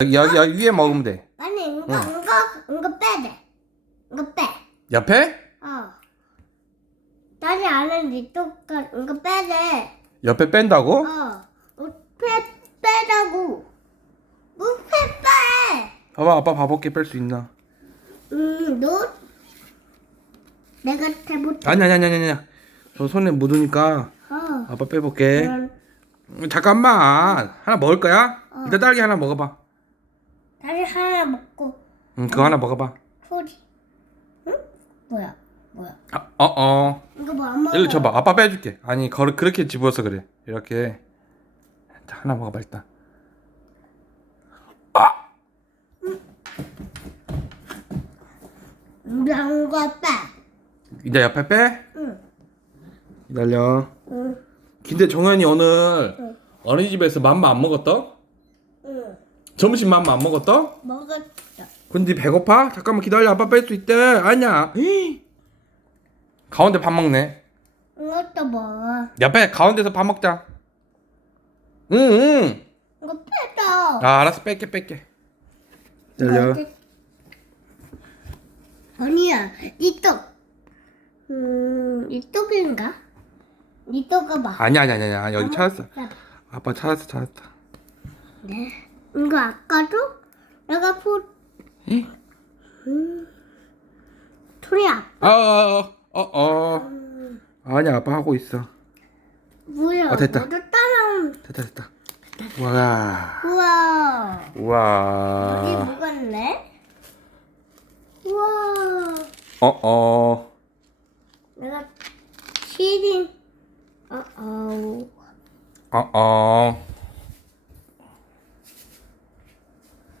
여기, 여기 위에 먹으면 돼. 아니 이거 이거 이거 빼야 돼. 이거 빼. 옆에? 어. 다시 안은 이쪽가 이거 돼. 옆에 뺀다고? 어. 빼 빼라고. 뭐빼 빼. 봐봐 아빠 바볼게 뺄 수 있나? 음, 너 내가 해볼게. 아니 아니 아니 아니 아니. 저 손에 묻으니까 어. 아빠 빼볼게. 그럼 음, 잠깐만 하나 먹을 거야? 어. 일단 딸기 하나 먹어봐. 다시 하나 먹고 응 그거 하나 먹어봐. 소리. 응? 뭐야? 뭐야? 아, 어 어. 이거 뭐안 먹어? 일로 줘봐. 아빠 빼줄게. 아니 거 그렇게 집어서 그래. 이렇게. 자 하나 먹어봐 일단. 이거 빼. 이제 옆에 빼. 응. 기다려. 응. 근데 정현이 오늘 응. 어린이집에서 맘마 안 먹었다? 응. 점심 맘마 안 먹었다? 먹었어. 근데 배고파? 잠깐만 기다려 아빠 뺄 수 있대 아니야 가운데 밥 먹네 이것도 먹어. 옆에 가운데서 밥 먹자 응응 이거 빼줘. 아 알았어 뺄게 뺄게 기다려 아니야, 이쪽. 음, 이쪽인가? 이쪽가 봐. 아니야 아니야 아니야 여기 찾았어 봐. 아빠 찾았어 찾았어 네. 이거 아까도 내가 푸, 응? 소리 아빠. 어어 어 어, 어. 아니야 아빠 하고 있어 뭐야? 어, 됐다. 따라. 됐다 됐다 우와 우와. 여기 우와 뭐가 있네? 우와. 어어 내가 시린. 어어. 어어